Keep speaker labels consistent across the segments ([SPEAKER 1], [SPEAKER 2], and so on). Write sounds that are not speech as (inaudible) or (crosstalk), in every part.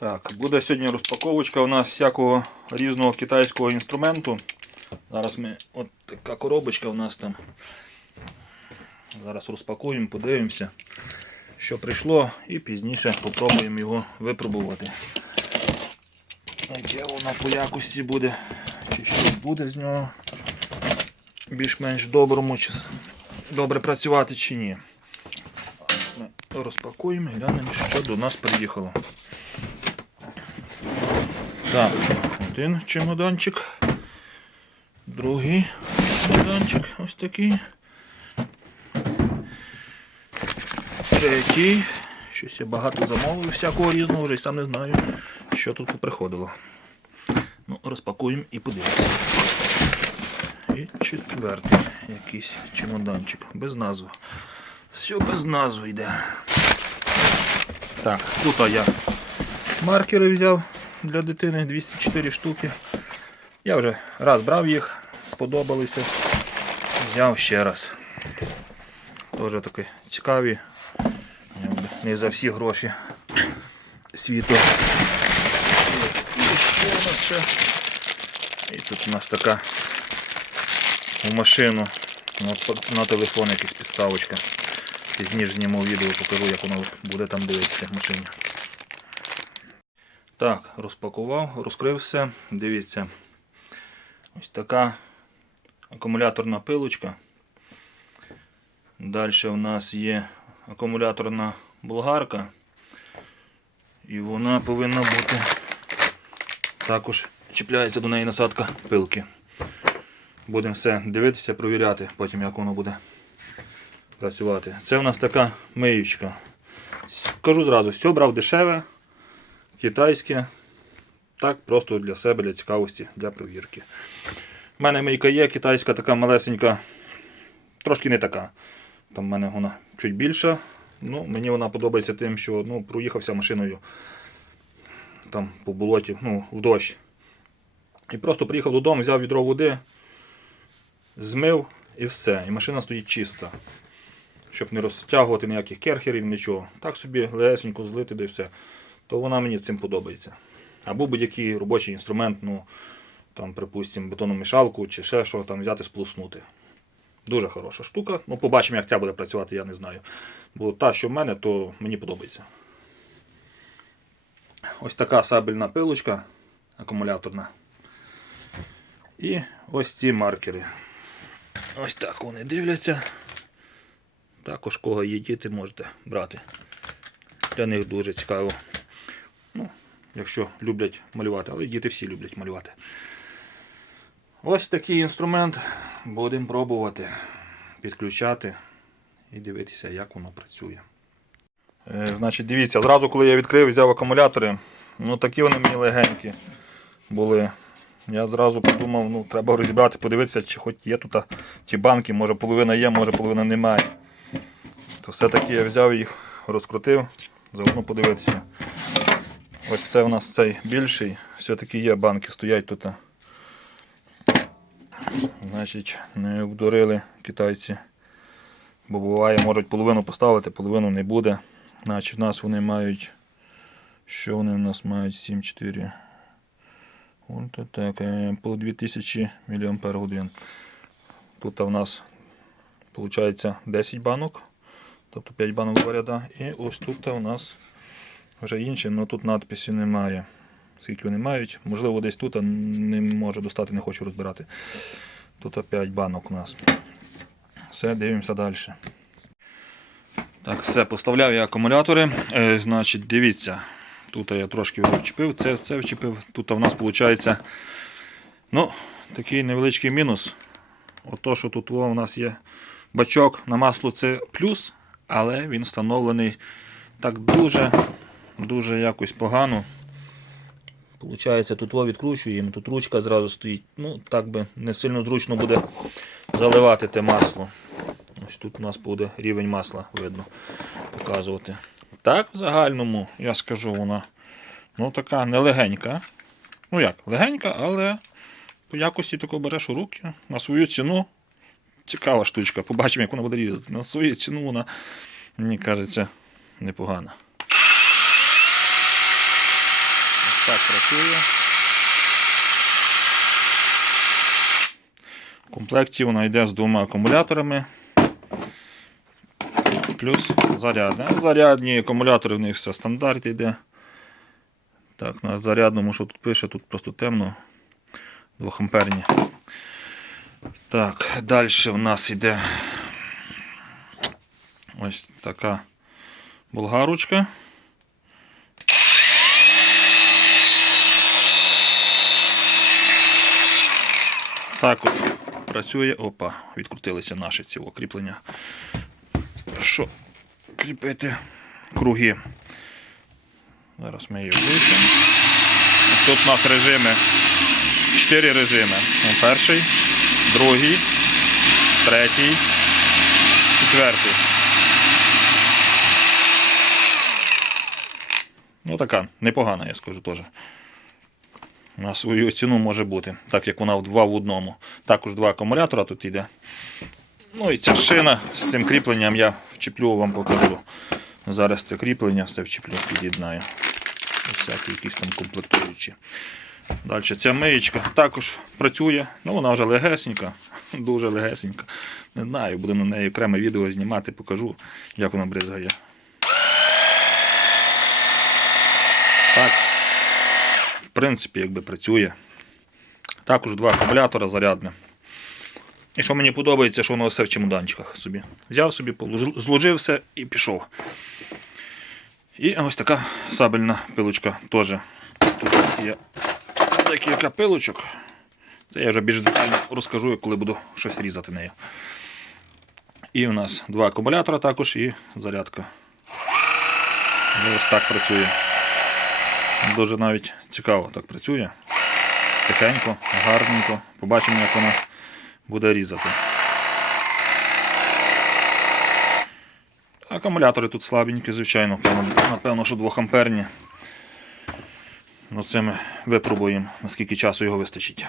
[SPEAKER 1] Так, буде сьогодні розпаковочка у нас всякого різного китайського інструменту. Зараз ми от така коробочка у нас там. Зараз розпакуємо, подивимося, що прийшло, і пізніше спробуємо його випробувати. Яке воно по якості буде, чи що буде з нього більш-менш доброму, чи добре працювати чи ні. Розпакуємо і глянемо, що до нас приїхало. Так, один чемоданчик. Другий чемоданчик ось такий. Третій. Щось я багато замовив всякого різного, вже й сам не знаю, що тут поприходило. Ну, розпакуємо і подивимося. І четвертий якийсь чемоданчик. Без назви. Все без назви йде. Так, тут я маркери взяв для дитини 204 штуки. Я вже раз брав їх, сподобалися. Взяв ще раз. Теж такі цікаві. Не за всі гроші світу. І що у нас ще? І тут у нас така у машину на телефон якась підставочка. Пізніше зніму відео, покажу, як воно буде там дивитися в машині. Так, розпакував, розкрив все. Дивіться. Ось така акумуляторна пилочка. Далі у нас є акумуляторна болгарка. І вона повинна бути також чіпляється до неї насадка пилки. Будемо все дивитися, провіряти, потім як воно буде працювати. Це у нас така миючка. Кажу зразу, все брав дешеве, китайське. Так, просто для себе, для цікавості, для провірки. У мене мийка є, китайська така малесенька, трошки не така. Там в мене вона чуть більша. Ну, Мені вона подобається тим, що ну, проїхався машиною там по болоті, ну, в дощ. І просто приїхав додому, взяв відро води, змив і все. І машина стоїть чиста. Щоб не розтягувати ніяких керхерів, нічого. Так собі легесенько злити да і все. То вона мені цим подобається. Або будь-який робочий інструмент, ну, там, припустимо, бетономішалку чи ще що там взяти сплуснути. Дуже хороша штука. Ну, побачимо, як ця буде працювати, я не знаю. Бо та, що в мене, то мені подобається. Ось така сабельна пилочка акумуляторна. І ось ці маркери. Ось так вони дивляться. Також кого є діти, можете брати. Для них дуже цікаво. Якщо люблять малювати, але діти всі люблять малювати. Ось такий інструмент. Будемо пробувати підключати і дивитися, як воно працює. Е, значить, дивіться, зразу, коли я відкрив, взяв акумулятори, ну такі вони мені легенькі були. Я зразу подумав, ну треба розібрати, подивитися, чи хоч є тут ті банки, може половина є, може половина немає. То все-таки я взяв їх, розкрутив, заодно подивитися. Ось це у нас цей більший, все-таки є банки, стоять тут. Значить, не обдурили китайці. Бо буває, можуть половину поставити, половину не буде. Значить, в нас вони мають. Що вони в нас мають? 7,4. От так, по 2000 мАч. Тут у нас виходить 10 банок, тобто 5 банок два ряда. І ось тут у нас вже інші, але тут надписі немає. Скільки вони мають, можливо, десь тут а не можу достати, не хочу розбирати. Тут 5 банок у нас. Все, дивимося далі. Так, все, поставляв я акумулятори. Е, значить, дивіться, тут я трошки вже вчепив, це, це вчепив. Тут у нас виходить ну, такий невеличкий мінус. Ото, що тут у нас є бачок на масло, це плюс, але він встановлений так дуже, дуже якось погано. Получається, тут відкручуємо, тут ручка зразу стоїть. Ну, так би не сильно зручно буде заливати те масло. Ось тут у нас буде рівень масла видно показувати. Так, в загальному, я скажу, вона ну, така нелегенька. Ну як, легенька, але по якості тако береш у руки на свою ціну. Цікава штучка. Побачимо, як вона буде різати. На свою ціну вона, мені кажеться, непогана. Так працює. В комплекті вона йде з двома акумуляторами. Плюс зарядне. Зарядні акумулятори в них все стандарт йде. Так, на зарядному, що тут пише, тут просто темно. 2 амперні. Так, далі в нас йде ось така болгарочка. Так от працює. Опа, відкрутилися наші ці окріплення. Що кріпити круги. Зараз ми її включимо. Тут у нас режими. Чотири режими. Ну, Перший, другий, третій, четвертий. Ну така, непогана, я скажу теж. На свою ціну може бути, так як вона в два в одному. Також два акумулятора тут йде. Ну і ця шина з цим кріпленням я вчіплю, вам покажу. Зараз це кріплення все вчіплю, під'єднаю. Всякі якісь там комплектуючі. Далі ця миєчка також працює, ну вона вже легесенька, (laughs) дуже легесенька. Не знаю, буду на неї окреме відео знімати, покажу, як вона бризгає. Так, принципі, якби працює. Також два акумулятора зарядне. І що мені подобається, що воно все в чемоданчиках собі. Взяв собі, положив- зложив все і пішов. І ось така сабельна пилочка теж. Тут у нас є декілька пилочок. Це я вже більш детально розкажу, коли буду щось різати нею. І у нас два акумулятора також і зарядка. Ось так працює. Дуже навіть цікаво так працює. Тихенько, гарненько. Побачимо, як вона буде різати. Акумулятори тут слабенькі, звичайно, напевно, що 2 амперні. Ну, це ми випробуємо, наскільки часу його вистачить.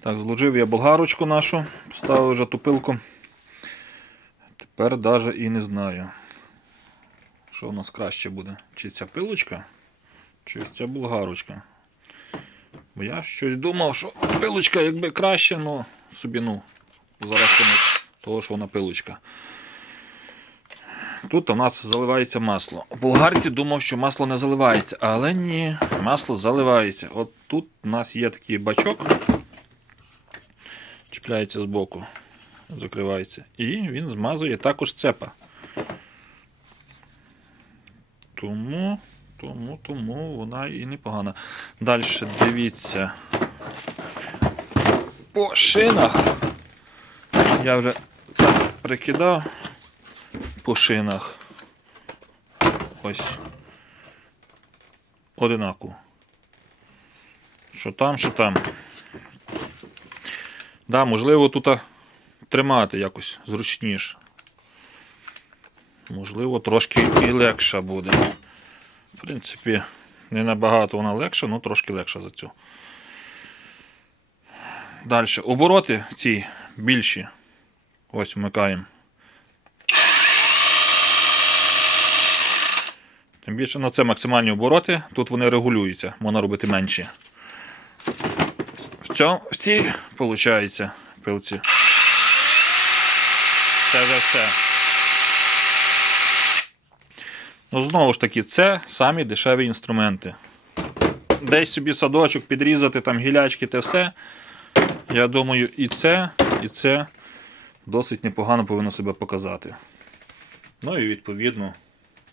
[SPEAKER 1] Так, зложив я болгарочку нашу, поставив вже тупилку. Тепер навіть і не знаю, що у нас краще буде. Чи ця пилочка, чи ця болгарочка. Бо я щось думав, що пилочка якби краще, але собі ну, за рахунок того, що вона пилочка. Тут у нас заливається масло. У болгарці думав, що масло не заливається, але ні, масло заливається. От тут у нас є такий бачок, чіпляється збоку, закривається. І він змазує також цепа. Тому, тому, тому вона і непогана. Далі дивіться. По шинах. Я вже прикидав по шинах. Ось. Одинаково. Що там, що там. Да, можливо, тут тримати якось зручніше. Можливо, трошки і легша буде. В принципі, не набагато вона легша, але трошки легша за цю. Далі. Обороти ці більші. Ось вмикаємо. Тим більше, ну це максимальні обороти, тут вони регулюються, можна робити менші. В цьому в цій, виходить, пилці. Це вже все. Ну, знову ж таки, це самі дешеві інструменти. Десь собі садочок підрізати, там гілячки те все. Я думаю, і це, і це досить непогано повинно себе показати. Ну і відповідно,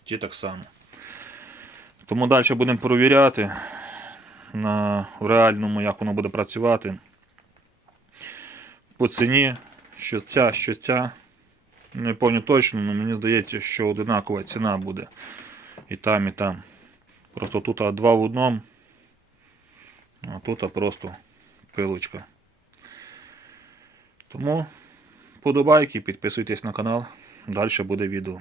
[SPEAKER 1] ті так само. Тому далі будемо перевіряти на в реальному, як воно буде працювати. По ціні, що ця, що ця. Не пам'ятаю точно, але мені здається, що одинакова ціна буде. І там, і там. Просто тут два в одному, а тут просто пилочка. Тому подобайки, підписуйтесь на канал, далі буде відео.